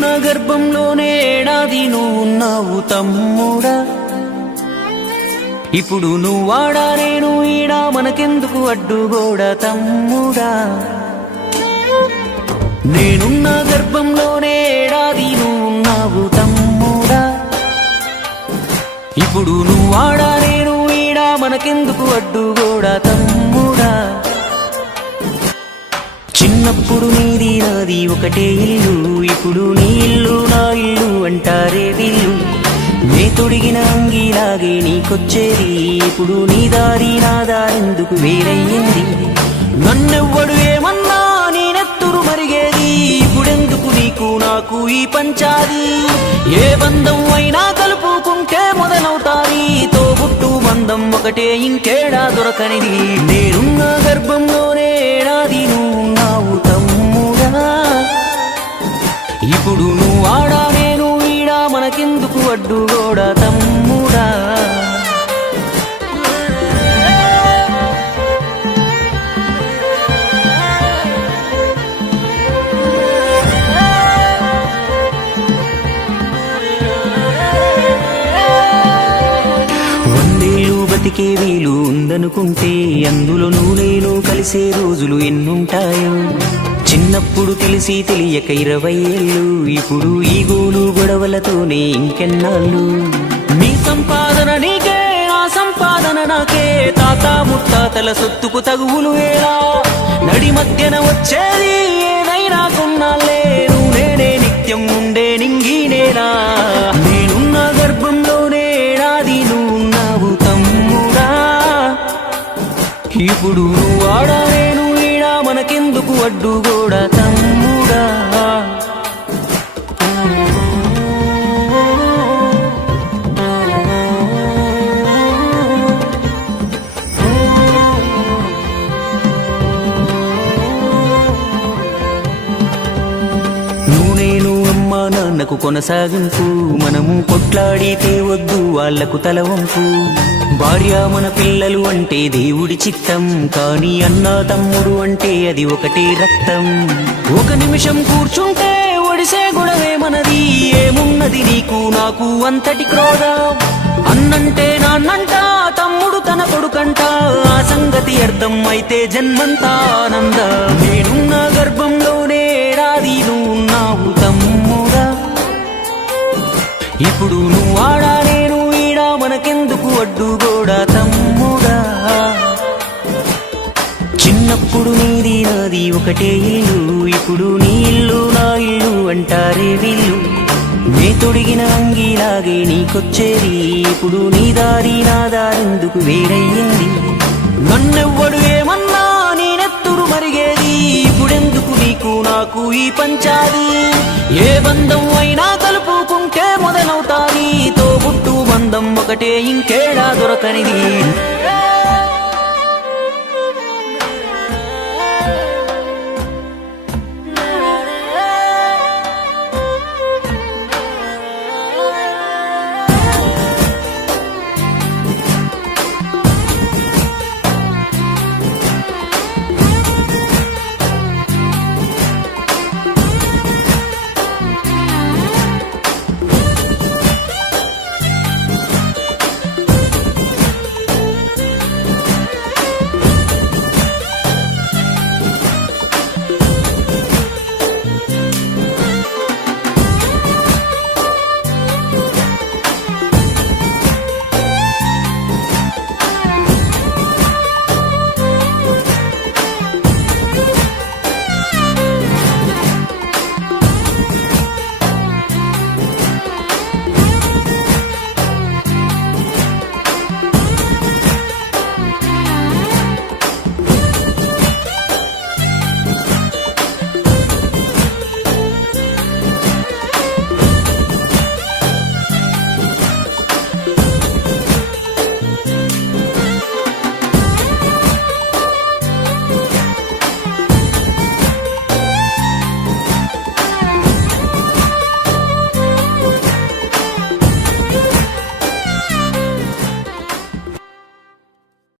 నేనున్న గర్భంలోనే ఏడాది నువ్వున్నావు తమ్ముడా. ఇప్పుడు నువ్వాడా నేను ఈడా మనకెందుకు అడ్డుగోడా తమ్ముడా. నేనున్న గర్భంలోనే ఏడాది నువ్వున్నావు తమ్ముడా. ఇప్పుడు నువ్వాడా నేను ఈడా మనకెందుకు అడ్డుగోడా తమ్ముడా. చిన్నప్పుడు నీది నాది ఒకటే ఇల్లు, ఇప్పుడు నీ ఇల్లు నా ఇల్లు అంటారే వీళ్ళు. నే తొడిగిన అంగీలాగే నీకొచ్చేది, ఇప్పుడు నీ దారి నా దారెందుకు వేరయ్యింది. నన్నెవ్వడు ఏమన్నా నేనెత్తురు మరిగేది, ఇప్పుడెందుకు నీకు నాకు ఈ పంచాది. ఏ బంధం అయినా కలుపుకుంటే మొదలవుతాది, తోబుట్టు బంధం ఒకటే ఇంకేడా దొరకనిది. నేనున్న గర్భంలోనే ఏడాది నువ్వున్నావు తమ్ముడా. ఇప్పుడు నువ్వాడా నేను ఈడా మనకెందుకు అడ్డుగోడా తమ్ముడా. బతికే వీలు ఉందనుకుంటే అందులో నేను కలిసే రోజులు ఎన్నుంటాయో. చిన్నప్పుడు తెలిసి తెలియక 20 ఏళ్ళు, ఇప్పుడు ఈ గోలు గొడవలతోనే ఇంకెన్నాళ్ళు. నీ సంపాదన నీకే ఆ సంపాదన నాకే, తాత ముత్తాతల సొత్తుకు తగువులు వేళ. నడి మధ్యన వచ్చేది ఏదైనా కొన్నాళ్ళే, నువ్వు నేనే నిత్యం ఉండే నింగినేనా. నేనున్న గర్భంలోనే ఏడాది నువ్వున్నావు తమ్ముడా. ఇప్పుడు నువ్వాడా నేను ఈడా మనకెందుకు అడ్డుగోడా తమ్ముడా. నాన్నకు కొనసాగింపు, మనము కొట్లాడితే వద్దు వాళ్లకు తలవంపు. భార్య మన పిల్లలు అంటే దేవుడి చిత్తం, కానీ అన్న తమ్ముడు అంటే అది ఒకటే రక్తం. ఒక నిమిషం కూర్చుంటే ఒడిసే గొడవే మనది, ఏమున్నది నీకు నాకు అంతటి క్రోధం. అన్నంటే నాన్నంట, తమ్ముడు తన కొడుకంట, ఆ సంగతి అర్థం అయితే జన్మంతా ఆనంద. నేనున్న గర్భంలోనే ఏడాది నువ్వున్నావు తమ్ముడా. ఇప్పుడు నువ్వాడా నేను ఈడా మనకెందుకు అడ్డుగోడా తమ్ముడా. చిన్నప్పుడు నీది నాది ఒకటే ఇల్లు, ఇప్పుడు నీ ఇల్లు నా ఇల్లు అంటారే వీళ్ళు. నే తొడిగిన అంగీలాగే నీకొచ్చేది, ఇప్పుడు నీ దారి నా దారెందుకు వేరయ్యింది. నన్నెవ్వడు ఏమన్నా నేనెత్తురు మరిగేది, ఇప్పుడెందుకు నీకు నాకు ఈ పంచాది. ఏ బంధం అయినా కలుపుకుంటే మొదలవుతాది, తోబుట్టు బంధం ఒకటే ఇంకేడా దొరకనిది.